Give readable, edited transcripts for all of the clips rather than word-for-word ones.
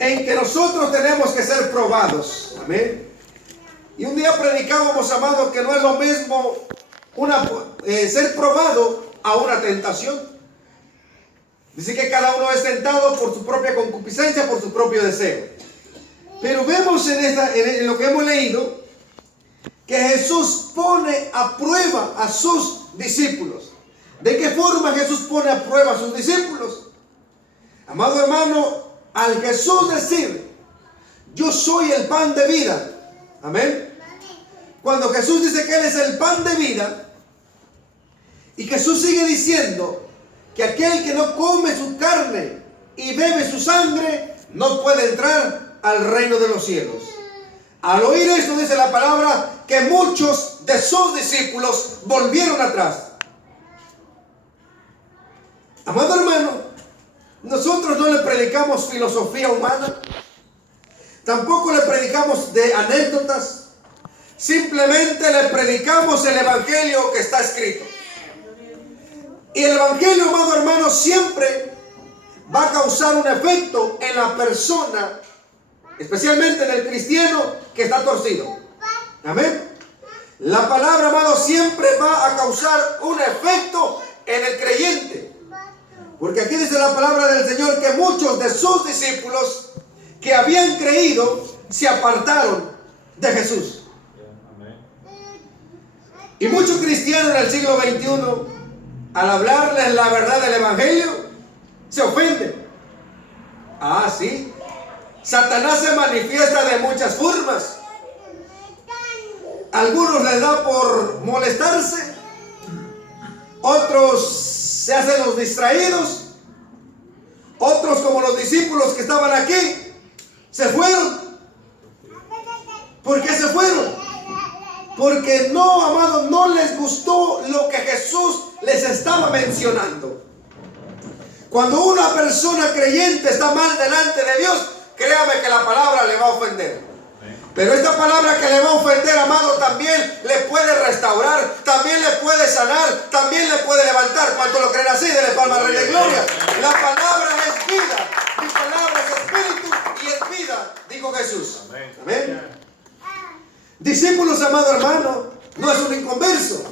en que nosotros tenemos que ser probados. Amén. Y un día predicábamos, amado, que no es lo mismo ser probado a una tentación. Dice que cada uno es tentado por su propia concupiscencia, por su propio deseo. Pero vemos en lo que hemos leído que Jesús pone a prueba a sus discípulos. ¿De qué forma Jesús pone a prueba a sus discípulos? Amado hermano, al Jesús decir, yo soy el pan de vida. Amén. Cuando Jesús dice que Él es el pan de vida, y Jesús sigue diciendo que aquel que no come su carne y bebe su sangre no puede entrar al reino de los cielos. Al oír esto, dice la palabra que muchos de sus discípulos volvieron atrás. Amado hermano, nosotros no le predicamos filosofía humana, tampoco le predicamos de anécdotas, simplemente le predicamos el evangelio que está escrito. Y el evangelio, amado hermano, siempre va a causar un efecto en la persona, especialmente en el cristiano que está torcido. Amén. La palabra, amado, siempre va a causar un efecto en el creyente. Porque aquí dice la palabra del Señor que muchos de sus discípulos que habían creído se apartaron de Jesús. Y muchos cristianos en el siglo XXI, al hablarles la verdad del evangelio, se ofenden. Ah, sí. Satanás se manifiesta de muchas formas. Algunos les da por molestarse, otros se hacen los distraídos, otros, como los discípulos que estaban aquí, se fueron. ¿Por qué se fueron? Porque no, amado, no les gustó lo que Jesús les estaba mencionando. Cuando una persona creyente está mal delante de Dios, créame que la palabra le va a ofender. Pero esta palabra que le va a ofender, amado, también le puede restaurar, también le puede sanar, también le puede levantar. ¿Cuánto lo creen así? Dele palma al Rey de Gloria. La palabra es vida, mi palabra es espíritu y es vida, dijo Jesús. Amén. Discípulos, amado hermano, no es un inconverso.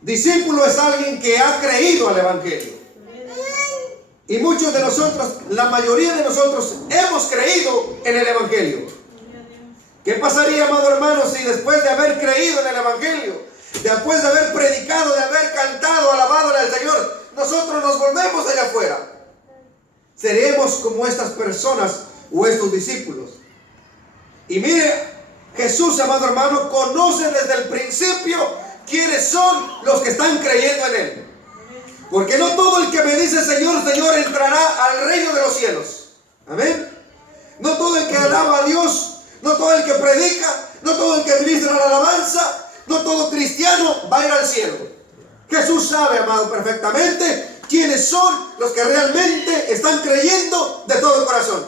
Discípulo es alguien que ha creído al evangelio. Y muchos de nosotros, la mayoría de nosotros, hemos creído en el evangelio. ¿Qué pasaría, amado hermano, si después de haber creído en el evangelio, después de haber predicado, de haber cantado, alabado al Señor, nosotros nos volvemos allá afuera? Seremos como estas personas o estos discípulos. Y mire, Jesús, amado hermano, conoce desde el principio quiénes son los que están creyendo en Él. Porque no todo el que me dice Señor, Señor entrará al reino de los cielos. Amén. No todo el que alaba a Dios, no todo el que predica, no todo el que ministra la alabanza, no todo cristiano va a ir al cielo. Jesús sabe, amado, perfectamente quiénes son los que realmente están creyendo de todo el corazón.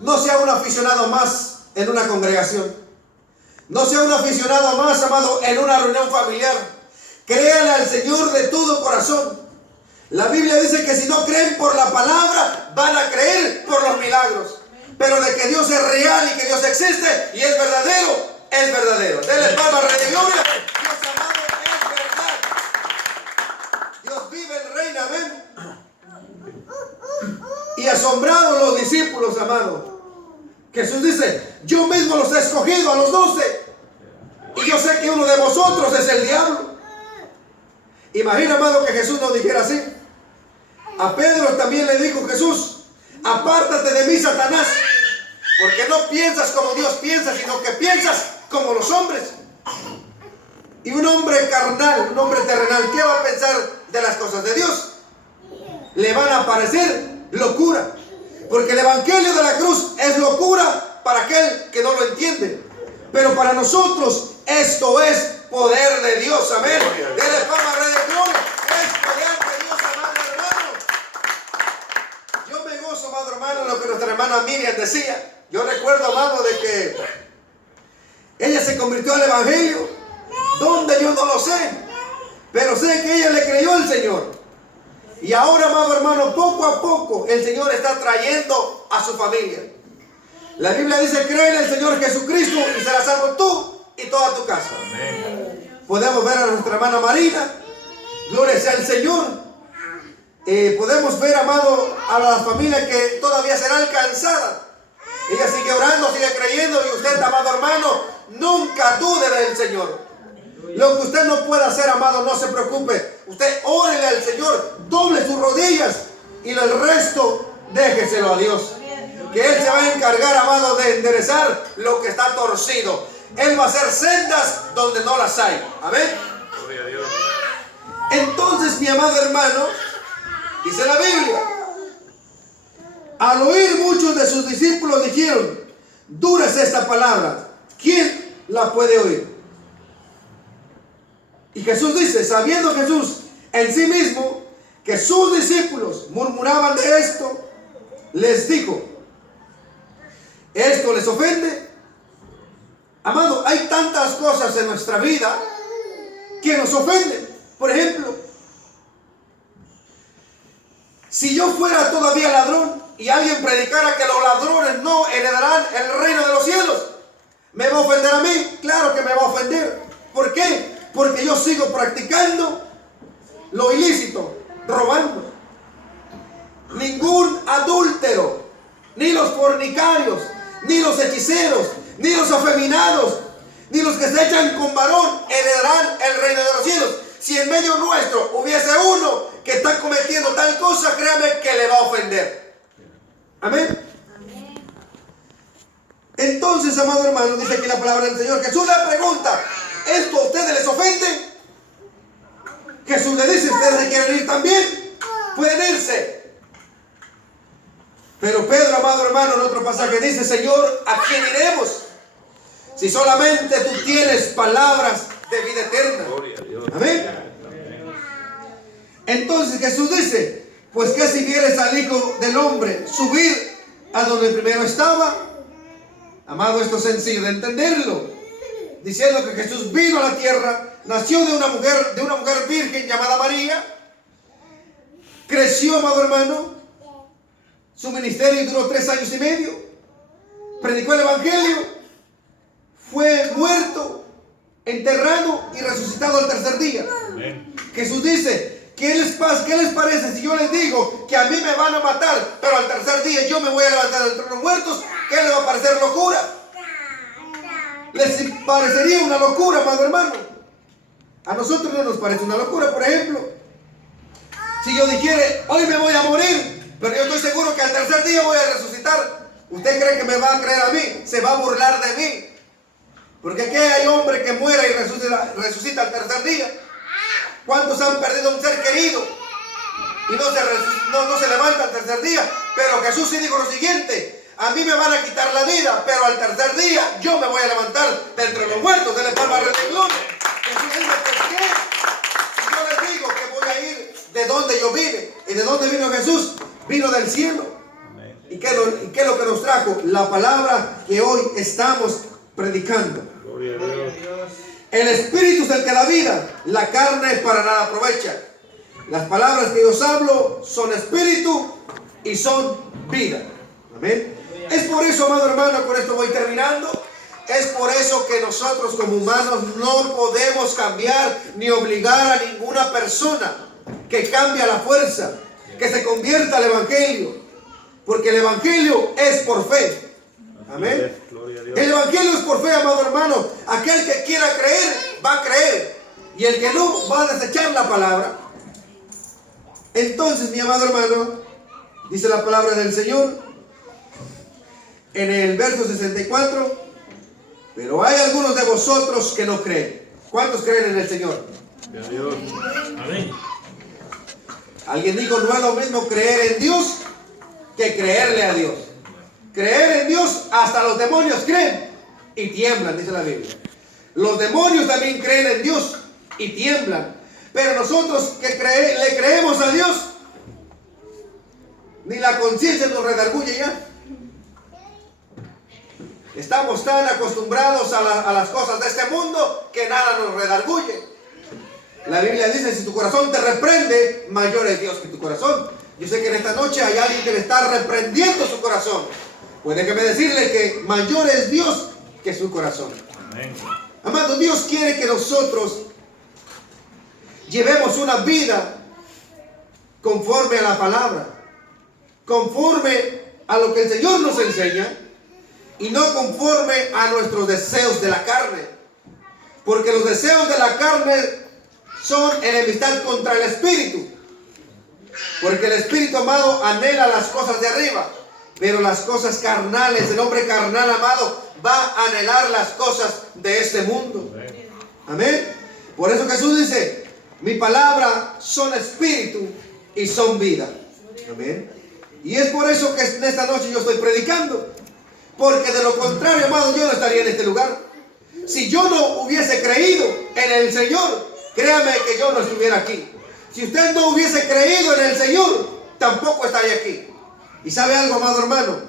No sea un aficionado más en una congregación. No sea un aficionado más, amado, en una reunión familiar. Créale al Señor de todo corazón. La Biblia dice que si no creen por la palabra, van a creer por los milagros. Pero de que Dios es real y que Dios existe y es verdadero, es verdadero. Denle palma al Rey de Gloria. Dios amado es verdad. Dios vive, el reina, amén. Y asombrados los discípulos, amados. Jesús dice, yo mismo los he escogido a los 12. Y yo sé que uno de vosotros es el diablo. Imagina, amado, que Jesús nos dijera así. A Pedro también le dijo Jesús, apártate de mí, Satanás, porque no piensas como Dios piensa, sino que piensas como los hombres. Y un hombre carnal, un hombre terrenal, ¿qué va a pensar de las cosas de Dios? Le van a parecer locura, porque el evangelio de la cruz es locura para aquel que no lo entiende. Pero para nosotros esto es poder de Dios, amén. Dele palma al Rey de Gloria. Es poder de Dios, amado hermano. Yo me gozo, amado hermano, lo que nuestra hermana Miriam decía. Yo recuerdo, amado, de que ella se convirtió al evangelio. ¿Dónde? Yo no lo sé. Pero sé que ella le creyó al Señor. Y ahora, amado hermano, poco a poco el Señor está trayendo a su familia. La Biblia dice: cree en el Señor Jesucristo y serás salvo tú y toda tu casa. Amén. Podemos ver a nuestra hermana Marina. Gloria sea al Señor. Podemos ver, amado, a la familia que todavía será alcanzada. Ella sigue orando, sigue creyendo. Y usted, amado hermano, nunca dude del Señor. Lo que usted no pueda hacer, amado, no se preocupe. Usted órele al Señor, doble sus rodillas y el resto déjeselo a Dios. Que Él se va a encargar, amado, de enderezar lo que está torcido. Él va a hacer sendas donde no las hay. Amén. Gloria a Dios. Entonces, mi amado hermano, dice la Biblia: al oír muchos de sus discípulos dijeron: dura es esta palabra, ¿quién la puede oír? Y Jesús dice, sabiendo Jesús en sí mismo que sus discípulos murmuraban de esto, les dijo: ¿esto les ofende? Amado, hay tantas cosas en nuestra vida que nos ofenden. Por ejemplo, si yo fuera todavía ladrón y alguien predicara que los ladrones no heredarán el reino de los cielos, ¿me va a ofender a mí? Claro que me va a ofender. ¿Por qué? Porque yo sigo practicando lo ilícito, robando. Ningún adúltero, ni los fornicarios, ni los hechiceros, ni los afeminados, ni los que se echan con varón heredarán el reino de los cielos. Si en medio nuestro hubiese uno que está cometiendo tal cosa, créame que le va a ofender. Amén. Entonces, amado hermano, dice aquí la palabra del Señor. Jesús le pregunta: ¿esto a ustedes les ofende? Jesús le dice: ¿ustedes se quieren ir también? Pueden irse. Pero Pedro, amado hermano, en otro pasaje dice: Señor, ¿a quién iremos? Si solamente tú tienes palabras de vida eterna. Amén. Entonces Jesús dice: pues que si vieres al Hijo del Hombre subir a donde primero estaba. Amado, esto es sencillo de entenderlo. Diciendo que Jesús vino a la tierra, nació de una mujer virgen llamada María, creció, amado hermano, su ministerio duró 3 años y medio, predicó el evangelio, fue muerto, enterrado y resucitado al tercer día. Amén. Jesús dice: ¿qué les parece si yo les digo que a mí me van a matar, pero al tercer día yo me voy a levantar entre los muertos? ¿Qué les va a parecer locura? ¿Les parecería una locura, amado hermano? A nosotros no nos parece una locura. Por ejemplo, si yo dijera: hoy me voy a morir, pero yo estoy seguro que al tercer día voy a resucitar, ¿usted cree que me va a creer a mí? Se va a burlar de mí. Porque aquí hay hombre que muere y resucita al tercer día. ¿Cuántos han perdido un ser querido y no se levanta al tercer día? Pero Jesús sí dijo lo siguiente: a mí me van a quitar la vida, pero al tercer día yo me voy a levantar de entre los muertos. Dele palmas al Rey de Gloria. Jesús dice: ¿por qué? Si yo les digo que voy a ir de donde yo vine. ¿Y de dónde vino Jesús? Vino del cielo. ¿Y qué es lo que nos trajo? La palabra que hoy estamos predicando. Gloria a Dios. El Espíritu es el que da vida, la carne para nada aprovecha. Las palabras que yo os hablo son espíritu y son vida. Amén. Es por eso, amado hermano, con esto voy terminando. Es por eso que nosotros como humanos no podemos cambiar ni obligar a ninguna persona que cambie a la fuerza, que se convierta al Evangelio. Porque el Evangelio es por fe. Amén. El Evangelio es por fe, amado hermano. Aquel que quiera creer, va a creer. Y el que no, va a desechar la palabra. Entonces, mi amado hermano, dice la palabra del Señor en el verso 64: pero hay algunos de vosotros que no creen. ¿Cuántos creen en el Señor? Amén. Alguien dijo: no es lo mismo creer en Dios que creerle a Dios. Creer en Dios, hasta los demonios creen y tiemblan, dice la Biblia. Los demonios también creen en Dios y tiemblan. Pero nosotros que le creemos a Dios, ni la conciencia nos redarguye ya. Estamos tan acostumbrados a las cosas de este mundo que nada nos redarguye. La Biblia dice, si tu corazón te reprende, mayor es Dios que tu corazón. Yo sé que en esta noche hay alguien que le está reprendiendo su corazón. Pues déjeme decirle que mayor es Dios que su corazón. Amén. Amado, Dios quiere que nosotros llevemos una vida conforme a la palabra, conforme a lo que el Señor nos enseña y no conforme a nuestros deseos de la carne. Porque los deseos de la carne son enemistad contra el Espíritu. Porque el Espíritu, amado, anhela las cosas de arriba, pero las cosas carnales, el hombre carnal, amado, va a anhelar las cosas de este mundo. Amén. Por eso Jesús dice, mi palabra son espíritu y son vida. Amén. Y es por eso que en esta noche yo estoy predicando. Porque de lo contrario, amado, yo no estaría en este lugar. Si yo no hubiese creído en el Señor, créame que yo no estuviera aquí. Si usted no hubiese creído en el Señor, tampoco estaría aquí. ¿Y sabe algo, amado hermano?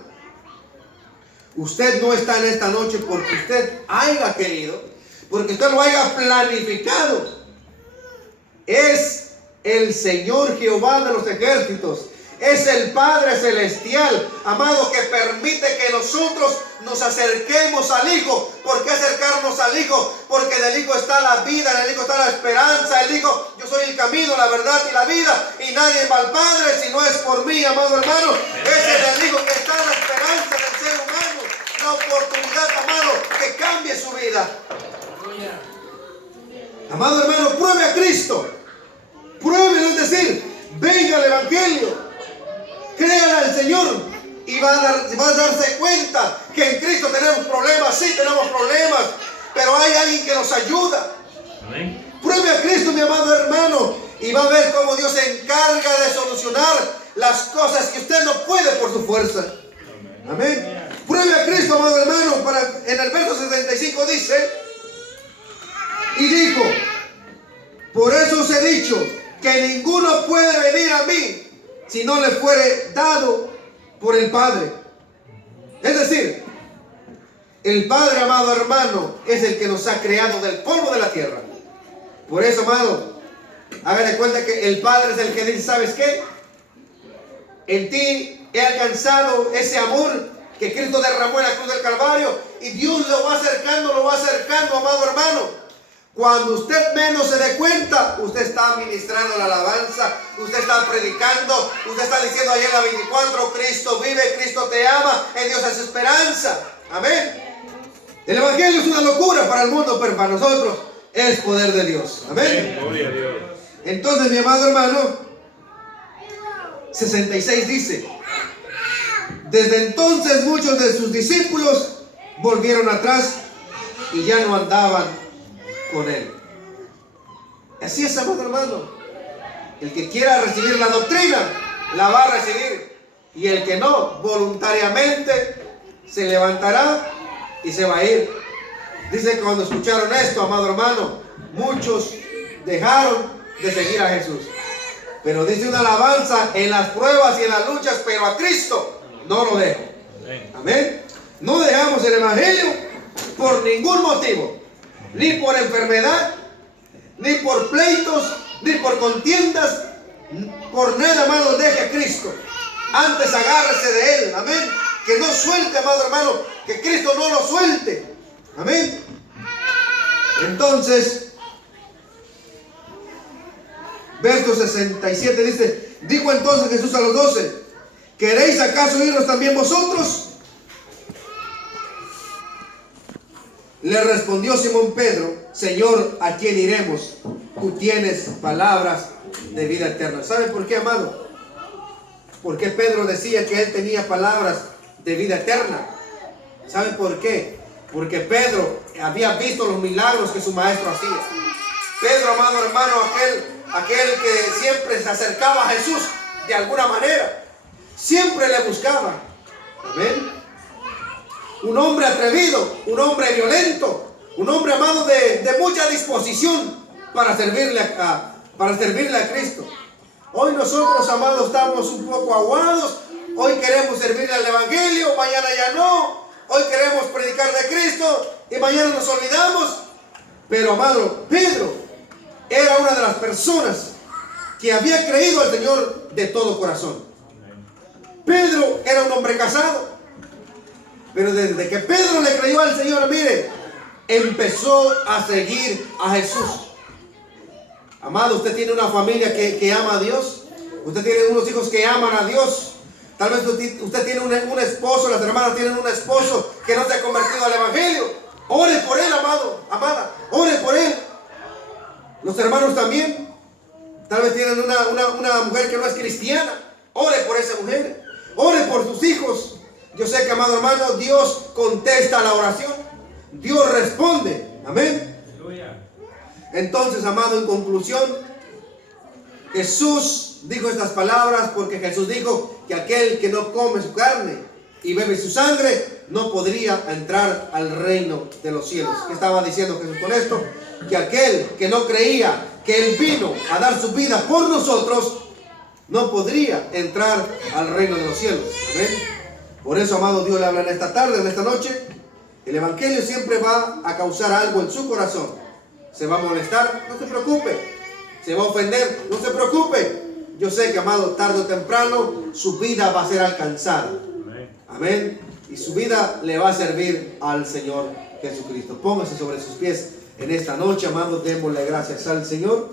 Usted no está en esta noche porque usted haya querido, porque usted lo haya planificado. Es el Señor Jehová de los ejércitos. Es el Padre Celestial, amado, que permite que nosotros nos acerquemos al Hijo. ¿Por qué acercarnos al Hijo? Porque del Hijo está la vida, en el Hijo está la esperanza. El Hijo, yo soy el camino, la verdad y la vida, y nadie va al Padre si no es por mí, amado hermano. Es en el Hijo que está la esperanza del ser humano, la oportunidad, amado, que cambie su vida. Amado hermano, pruebe a Cristo. Pruébelo, es decir, venga al Evangelio. Créale al Señor y va a darse cuenta que en Cristo tenemos problemas. Sí, tenemos problemas, pero hay alguien que nos ayuda. Amén. Pruebe a Cristo, mi amado hermano, y va a ver cómo Dios se encarga de solucionar las cosas que usted no puede por su fuerza. Amén. Amén. Pruebe a Cristo, amado hermano. En el verso 75 dice, y dijo, por eso os he dicho que ninguno puede venir a mí si no le fuere dado por el Padre. Es decir, el Padre, amado hermano, es el que nos ha creado del polvo de la tierra. Por eso, amado, haga de cuenta que el Padre es el que dice, ¿sabes qué? En ti he alcanzado ese amor que Cristo derramó en la cruz del Calvario, y Dios lo va acercando, amado hermano. Cuando usted menos se dé cuenta, usted está ministrando la alabanza, usted está predicando, usted está diciendo ayer en la 24, Cristo vive, Cristo te ama, en Dios es esperanza. Amén. El Evangelio es una locura para el mundo, pero para nosotros es poder de Dios. Amén. Gloria a Dios. Entonces, mi amado hermano, 66 dice, desde entonces muchos de sus discípulos volvieron atrás y ya no andaban con él. Así es, amado hermano. El que quiera recibir la doctrina, la va a recibir. Y el que no, voluntariamente se levantará y se va a ir. Dice que cuando escucharon esto, amado hermano, muchos dejaron de seguir a Jesús. Pero dice una alabanza, en las pruebas y en las luchas, pero a Cristo no lo dejo. Amén. No dejamos el Evangelio por ningún motivo. Ni por enfermedad, ni por pleitos, ni por contiendas, por nada, amado, deje a Cristo. Antes agárrese de Él, amén. Que no suelte, amado hermano, que Cristo no lo suelte, amén. Entonces, verso 67 dice, dijo entonces Jesús a los 12, ¿queréis acaso irnos también vosotros? Le respondió Simón Pedro, Señor, ¿a quién iremos? Tú tienes palabras de vida eterna. ¿Sabe por qué, amado? Porque Pedro decía que él tenía palabras de vida eterna. ¿Sabe por qué? Porque Pedro había visto los milagros que su maestro hacía. Pedro, amado hermano, aquel que siempre se acercaba a Jesús de alguna manera. Siempre le buscaba. Amén. Un hombre atrevido, un hombre violento, un hombre, amado, de mucha disposición para servirle a Cristo. Hoy nosotros, amados, estamos un poco aguados. Hoy queremos servirle al Evangelio, mañana ya no. Hoy queremos predicar de Cristo y mañana nos olvidamos. Pero, amado, Pedro era una de las personas que había creído al Señor de todo corazón. Pedro era un hombre casado, pero desde que Pedro le creyó al Señor, mire, empezó a seguir a Jesús. Amado, usted tiene una familia que ama a Dios. Usted tiene unos hijos que aman a Dios. Tal vez usted tiene un esposo, las hermanas tienen un esposo que no se ha convertido al Evangelio. Ore por él, amado, amada, ore por él. Los hermanos también, tal vez tienen una mujer que no es cristiana. Ore por esa mujer. Ore por sus hijos. Yo sé que, amado hermano, Dios contesta la oración. Dios responde. Amén. Entonces, amado, en conclusión, Jesús dijo estas palabras porque Jesús dijo que aquel que no come su carne y bebe su sangre no podría entrar al reino de los cielos. ¿Qué estaba diciendo Jesús con esto? Que aquel que no creía que Él vino a dar su vida por nosotros no podría entrar al reino de los cielos. ¿Amén? Por eso, amado, Dios le habla en esta tarde, en esta noche. El Evangelio siempre va a causar algo en su corazón. Se va a molestar, no se preocupe. Se va a ofender, no se preocupe. Yo sé que, amado, tarde o temprano su vida va a ser alcanzada. Amén. Y su vida le va a servir al Señor Jesucristo. Póngase sobre sus pies en esta noche, amado. Démosle gracias al Señor.